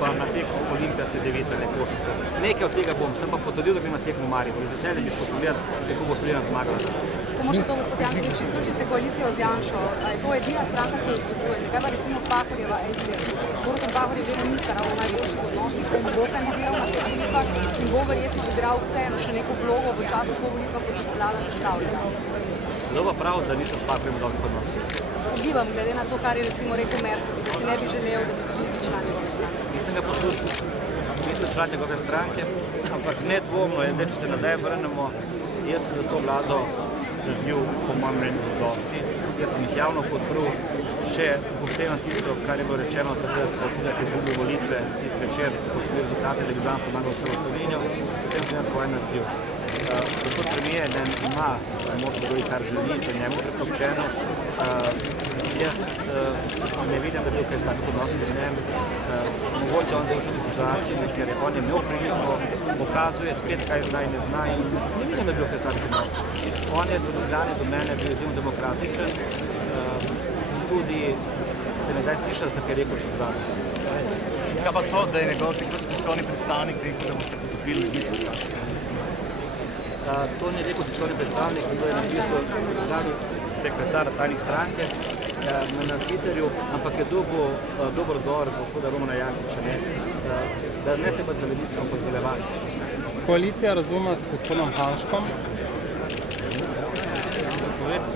pa na tekmo Olimpija C9 ali košarko. Nekaj od tega bom, sem pa potrdil, da bi na tekmo Maribor. Z veseljem bi šel pogledati, kako bo Slovenija zmagala danes. Samo še to, gospod Janković, izključite koalicijo z Janšo. Je to edina stranka, ki jo izključujete? Kaj pa recimo Pahorjeva SD? Borut Pahorjev vedno ni staral v najboljših odnosih, bo kandidiral na teh volitvah in bo verjetno igral vseeno še neko vlogo v času po volitvah, ko se bo vlada sestavljala. Zelo pa prav, da nisem s Pahorjem v dobrih odnosih. Ugibam, glede na to, kar je recimo rekel Merkel, da si ne bi želel, da bi bili član njegove stranke. Nisem ga poslušal, nisem član njegove stranke, ampak nedvomno je, če se nazaj vrnemo, jaz sem za to vlado naredil po mojem mnenju zadosti. Jaz sem jih javno podprl, še upoštevam tisto, kar je bilo rečeno takrat, tudi ki je izgubil volitve, tisti večer, ko so bili rezultati, da bi vam pomagal s Slovenijo, potem sem jaz svoje naredil. Gospod premijer ima moč govoriti, kar želi, to je njemu prepokčeno. Jaz ne vidim, da bi bil kaj slabih odnosov z njim. Mogoče on zdaj v čudni situaciji, ker on je imel priliko, pokazuje spet, kaj zna in ne zna in ne vidim, da bi bil kaj slabih odnosov. On je do Ljubljane, do mene bil izjemno demokratičen. Tudi ste me daj slišali, da sem kaj rekel čez vlado. Kaj pa to, da je njegov tiskovni predstavnik rekel, da boste potopili Levico? To ni rekel tiskovni predstavnik, to je napisal sekretar tajnih stranke na Twitterju, ampak je dobil dober odgovor gospoda Romana Jankovića, da ne se pa za Levico, ampak za Levak. Koalicija razume s gospodom Hanžkom?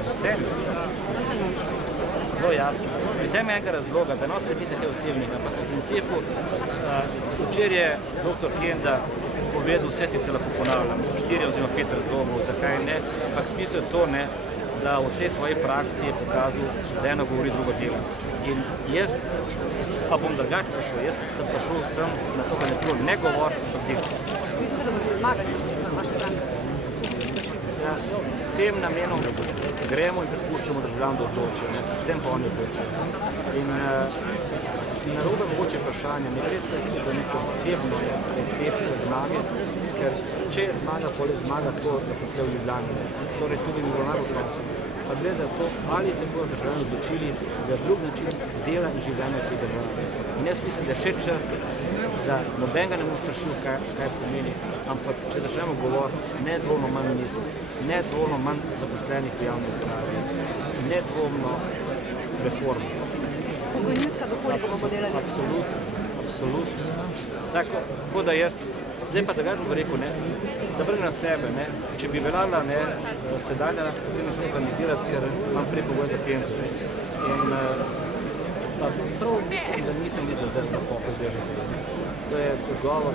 Vsem. Zelo jasno. Vsem je enega razloga, da nosi Levice kaj osebnega, ampak v principu včeraj je dr. Kenda povedal vse tiste, lahko ponavljam, 4 oziroma 5 razlogov, zakaj ne, ampak smisel je to, da v tej svoji praksi je pokazal, da eno govori, drugo dela. In jaz, pa bom drugače prišel, jaz sem prišel sem na to, da ne govorim, ampak delam. Mislite, da boste zmagali na vaši stranki? S tem namenom gremo in prepuščamo državljanom, da odločijo, vsem pa oni odločijo. In narobe mogoče vprašanje, ne gre tukaj za neko osebno recepcijo zmage, ker če je zmaga, potem je zmaga to, da sem tukaj v Ljubljani. Torej tudi mi bilo najbolj prosim. Pa gleda to, ali se bodo državljani odločili za drug način dela in življenja v tej državi. In jaz mislim, da je še čas, da nobenega ne bom sprašil, kaj pomeni, ampak če začnemo govoriti, nedvomno manj ministrstv, nedvomno manj zaposlenih v javni upravi, nedvomno reform. Pokojninska, dokoliko bomo delali? Absolutno. Tako da jaz, zdaj pa drugače bom rekel, da vrnem na sebe, če bi veljala sedanja, potem ne smem kandidirati, ker imam prepogoj za penzijo. In prav mislim, da nisem videl zdaj na pokoj zdaj. To je odgovor.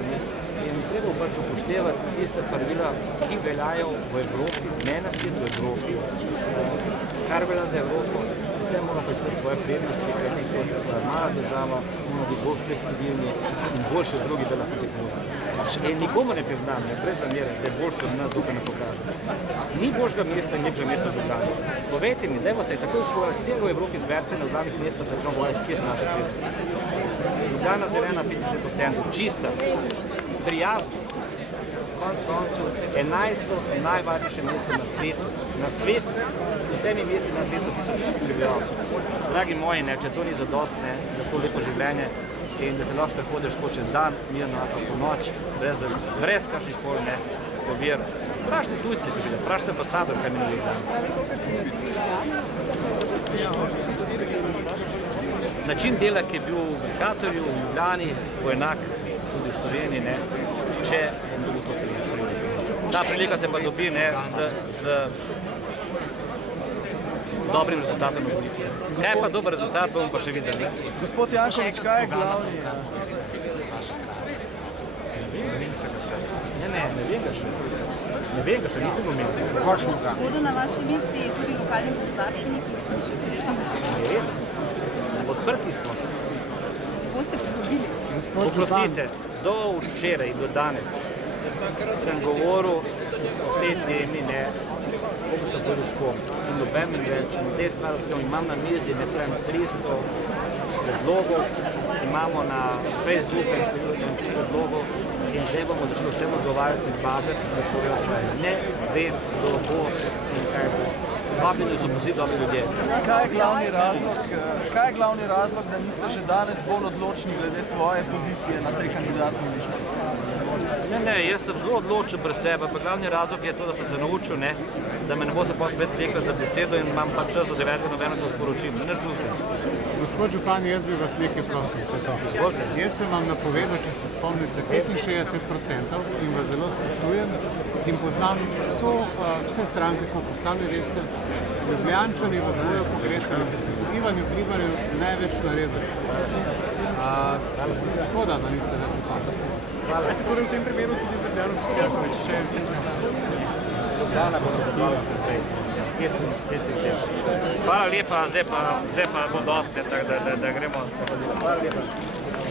In treba pač upoštevati tiste pravila, ki veljajo v Evropi, ne na svetu v Evropi, kar velja za Evropo. Predvsem moramo poiskati svoje prednosti, ker je kot mala država, moramo biti bolj fleksibilni in boljši od drugih, da lahko tekmujemo. In nikomu ne priznam, brez zamere, da je boljši od nas, dokaj ne pokaže. Ni boljšega mesta in lepšega mesta v Ljubljani. Povejte mi, dajmo se takoj izgovarjati, kje v Evropi zberite na glavnih mest, pa se začnemo govoriti, kje so naše prednosti. Ljubljana zelena 50%, čista, prijazna. Konec koncev 11. najvarnejše mesto na svetu. Na svetu, z vsemi mesti na 200.000 prebivalcev. Dragi moji, če to ni zadostne za to lepo življenje in da se lahko sprehodiš čez dan, mirno ali pa po noč, brez kakšnih koli ovir. Vprašajte tujce, če bi da, vprašajte ambasador, kaj minulih dan. Način dela, ki je bil v Mercatorju, v Ljubljani, bo enak tudi v Sloveniji, če bom dobil to priliko. Ta prilika se pa dobi z dobrim rezultatom na volitvi. Kaj pa dober rezultat, bomo pa še videli. Gospod Janković, kaj je glavni? Ne vem ga še. Ne vem ga še, nisem omenil. Bodo na vaši listi tudi lokalni gospodarstveniki? Ne, odprti smo. Boste pridobili? Oprostite, do včeraj, do danes sem govoril o tej temi, kako sem govoril s kom. In noben me reče, na tej strani imam na mizi 300 predlogov, imamo na Facebooku predlogov in zdaj bomo začeli vsem odgovarjati in babeti, da povedo svoje. Ne vem, kdo bo in kaj bo. Vabljeni so vsi dobri ljudje. Kaj je glavni razlog, da niste že danes bolj odločni glede svoje pozicije na tej kandidatni listi? Ne, jaz sem zelo odločen pri sebi, pa glavni razlog je to, da sem se naučil, ne, da me ne bo se pa spet vlekel za besedo in imam pa čas do 9. novembra to sporočim. Ne razumem. Gospod župan, jaz bi vas nekaj prosil. Jaz sem vam napovedal, če se spomnite, 65% in vas zelo spoštujem in poznam vse stranke, kako sami veste, Ljubljančani vas bojo pogrešali, da ste v Ivanju Hribarju največ naredili. Škoda, da niste več upali. Kaj se torej v tem primeru zgodi z Ljubljano Škerković, če Ljubljana bo zaposlala naprej. Hvala lepa, zdaj pa bo dosti, tako da gremo. Hvala lepa.